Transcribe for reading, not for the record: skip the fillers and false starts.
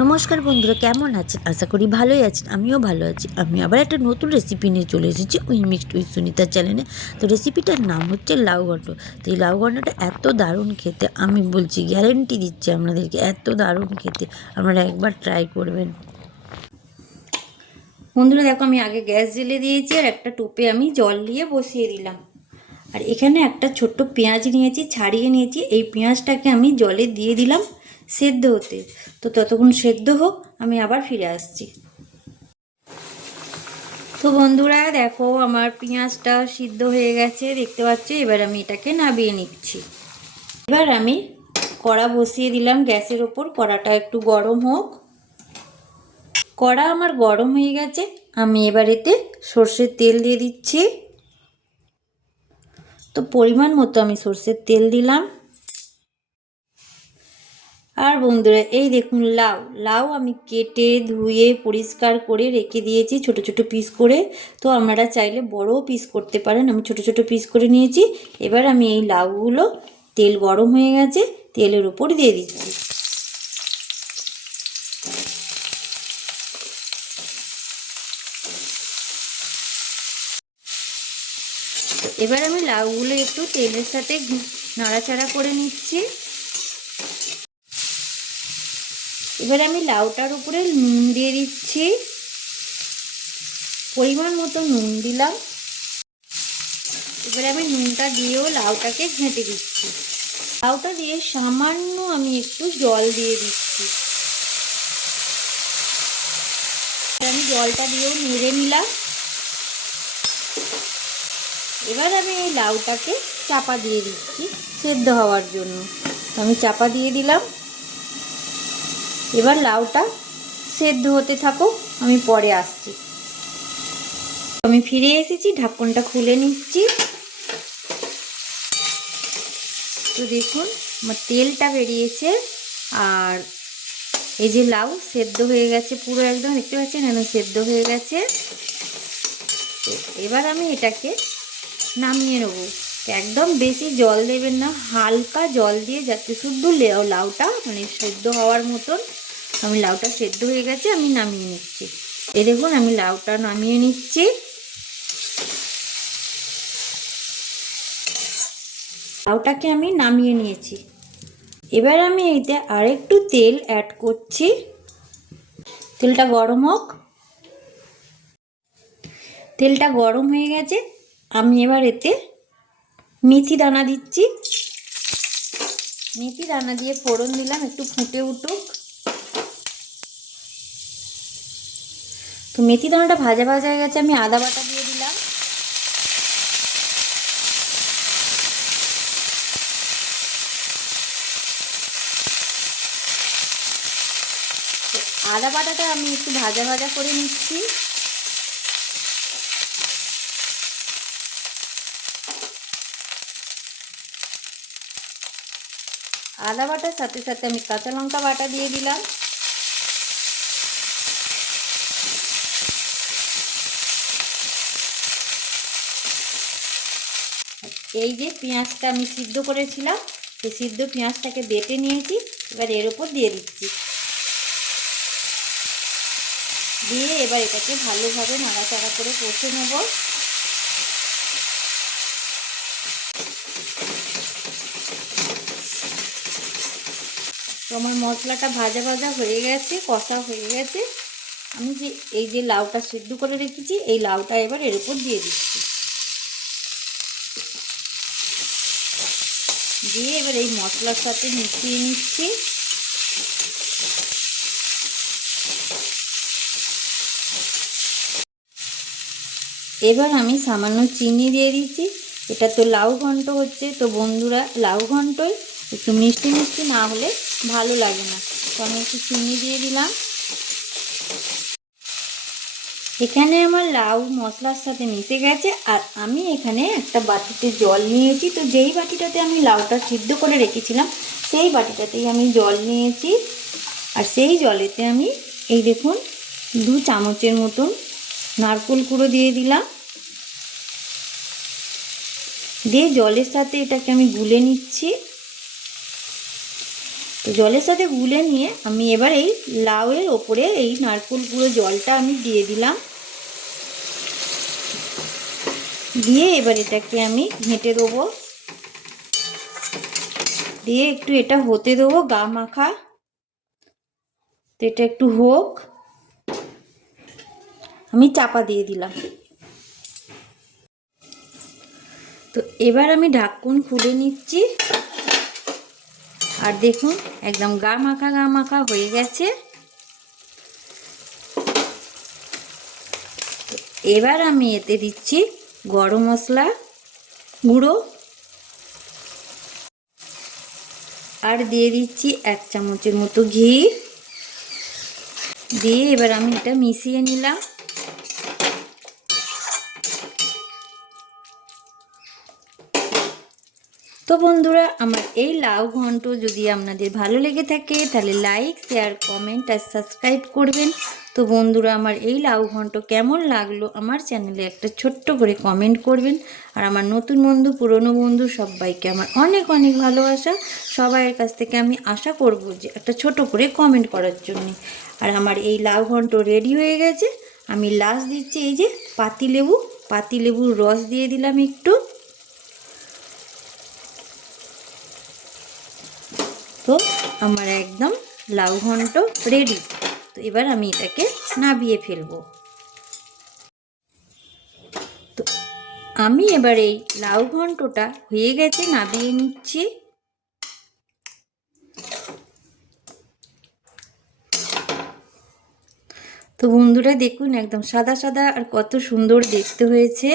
নমস্কার বন্ধুরা, কেমন আছেন? আশা করি ভালোই আছেন। আমিও ভালো আছি। আমি আবার একটা নতুন রেসিপি নিয়ে চলে এসেছি ওই মিক্সড উইথ সুনিতার চ্যানেলে। তো রেসিপিটার নাম হচ্ছে লাউ ঘন্ট। তো এই লাউ ঘন্টটা এত দারুণ খেতে, আমি বলছি, গ্যারেন্টি দিচ্ছি আপনাদেরকে, এত দারুণ খেতে। আপনারা একবার ট্রাই করবেন। বন্ধুরা দেখো, আমি আগে গ্যাস জ্বেলে দিয়েছি আর একটা টোপে আমি জল দিয়ে বসিয়ে দিলাম। আর এখানে একটা ছোট্ট পেঁয়াজ নিয়েছি, ছাড়িয়ে নিয়েছি। এই পেঁয়াজটাকে আমি জলে দিয়ে দিলাম সেদ্ধ হতে। তো ততক্ষণ সেদ্ধ হোক, আমি আবার ফিরে আসছি। তো বন্ধুরা দেখো, আমার পেঁয়াজটা সিদ্ধ হয়ে গেছে, দেখতে পাচ্ছ। এবার আমি এটাকে নামিয়ে নিচ্ছি। এবার আমি কড়া বসিয়ে দিলাম গ্যাসের ওপর। কড়াটা একটু গরম হোক। কড়া আমার গরম হয়ে গেছে। আমি এবার এতে সর্ষের তেল দিয়ে দিচ্ছি। তো পরিমাণ মতো আমি সর্ষের তেল দিলাম। আর বন্ধুরা এই দেখুন, লাউ লাউ আমি কেটে ধুয়ে পরিষ্কার করে রেখে দিয়েছি ছোট ছোট পিস করে। তো আপনারা চাইলে বড়ও পিস করতে পারেন, আমি ছোট ছোট পিস করে নিয়েছি। এবার আমি এই লাউগুলো, তেল গরম হয়ে গেছে, তেলের উপর দিয়ে দিচ্ছি। এবার আমি লাউগুলো একটু তেলের সাথে নাড়াচাড়া করে নিচ্ছি। এবার আমি লাউটার উপরে নুন দিয়ে দিচ্ছি, পরিমাণ মতো নুন দিলাম। এবার আমি নুনটা দিয়েও লাউটাকে ঘেঁটে দিচ্ছি। লাউটা দিয়ে সামান্য আমি একটু জল দিয়ে দিচ্ছি। আমি জলটা দিয়েও নেড়ে নিলাম। এবার আমি এই লাউটাকে চাপা দিয়ে দিচ্ছি সেদ্ধ হওয়ার জন্য। আমি চাপা দিয়ে দিলাম। এবার লাউটা সেদ্ধ হতে থাকুক, আমি পরে আসছি। আমি ফিরে এসেছি, ঢাকনটা খুলে নিচ্ছি। তো দেখুন, আমার তেলটা বেরিয়েছে আর এই যে লাউ সেদ্ধ হয়ে গেছে পুরো, একদম দেখতে পাচ্ছেন একদম সেদ্ধ হয়ে গেছে। তো এবার আমি এটাকে নামিয়ে নেব। একদম বেশি জল দেবেন না, হালকা জল দিয়ে, যাতে শুধু লাউটা মানে সেদ্ধ হওয়ার মতন। আমি লাউটা সেদ্ধ হয়ে গেছে, আমি নামিয়ে নিচ্ছি। এই দেখুন, আমি লাউটা নামিয়ে নিচ্ছি। লাউটাকে আমি নামিয়ে নিয়েছি। এবার আমি এইতে আরেকটু তেল অ্যাড করছি। তেলটা গরম হোক। তেলটা গরম হয়ে গেছে। আমি এবার এতে মেথি দানা দিচ্ছি। মেথি দানা দিয়ে ফোড়ন দিলাম, একটু ফুটে উঠুক। তো মেথি দানাটা ভাজা ভাজা হয়ে গেছে, আমি আদা বাটা দিয়ে দিলাম। আদা বাটাটা আমি একটু ভাজা ভাজা করে নিচ্ছি। আদা বাটার সাথে সাথে আমি কাঁচা লঙ্কা বাটা দিয়ে দিলাম। এই যে পেঁয়াজটা আমি সিদ্ধ করেছিলাম, সেই সিদ্ধ পেঁয়াজটাকে বেটে নিয়েছি, এবার এর ওপর দিয়ে দিচ্ছি। দিয়ে এবার এটাকে ভালোভাবে নাড়াচাড়া করে কষে নেব। তো আমার মশলাটা ভাজা ভাজা হয়ে গেছে, কষা হয়ে গেছে। আমি যে এই যে লাউটা সিদ্ধ করে রেখেছি, এই লাউটা এবার এর উপর দিয়ে দিচ্ছি। দিয়ে এবার এই মশলার সাথে মিশিয়ে নিচ্ছি। এবার আমি সামান্য চিনি দিয়ে দিচ্ছি। এটা তো লাউ ঘন্ট হচ্ছে, তো বন্ধুরা লাউ ঘন্টই একটু মিষ্টি মিষ্টি না হলে ভালো লাগে না। তো আমি একটু চিনি দিয়ে দিলাম। এখানে আমার লাউ মশলার সাথে মিশে গেছে। আর আমি এখানে একটা বাটিতে জল নিয়েছি। তো যেই বাটিটাতে আমি লাউটা সিদ্ধ করে রেখেছিলাম, সেই বাটিটাতেই আমি জল নিয়েছি। আর সেই জলেতে আমি এই দেখুন 2 চামচের মতন নারকেল কুড়ো দিয়ে দিলাম। দিয়ে জলের সাথে এটাকে আমি গুলে নিচ্ছি। তো জলের সাথে গুলে নিয়ে আমি এবার এই লাউয়ের ওপরে এই নারকেল গুঁড়ো জলটা আমি দিয়ে দিলাম। দিয়ে এবার এটাকে আমি ঘেঁটে দেবো, দিয়ে একটু এটা হতে দেবো গা মাখা। তো এটা একটু হোক, আমি চাপা দিয়ে দিলাম। তো এবার আমি ঢাকন খুলে নিচ্ছি। আর দেখুন একদম গা মাখা হয়ে গেছে। এবার আমি এতে দিচ্ছি গরম মশলা গুঁড়ো, আর দিয়ে দিচ্ছি 1 চামচের মতো ঘি। দিয়ে এবার আমি এটা মিশিয়ে নিলাম। তো বন্ধুরা, আমার এই লাউ ঘন্ট যদি আপনাদের ভালো লেগে থাকে তাহলে লাইক, শেয়ার, কমেন্ট আর সাবস্ক্রাইব করবেন। তো বন্ধুরা, আমার এই লাউ ঘন্ট কেমন লাগলো আমার চ্যানেলে একটা ছোট্ট করে কমেন্ট করবেন। আর আমার নতুন বন্ধু, পুরনো বন্ধু সবাইকে আমার অনেক অনেক ভালোবাসা। সবাইয়ের কাছ থেকে আমি আশা করব যে একটা ছোট করে কমেন্ট করার জন্য। আর আমার এই লাউ ঘন্ট রেডি হয়ে গেছে। আমি লাস্ট দিচ্ছি এই যে পাতিলেবুর রস দিয়ে দিলাম একটু। তো আমার একদম লাউ ঘন্ট রেডি। তো এবার আমি এটাকে নাবিয়ে ফেলবো। তো আমি এবার এই লাউ ঘন্টটা হয়ে গেছে নাবিয়ে নিচ্ছি। তো বন্ধুরা দেখুন একদম সাদা সাদা আর কত সুন্দর দেখতে হয়েছে।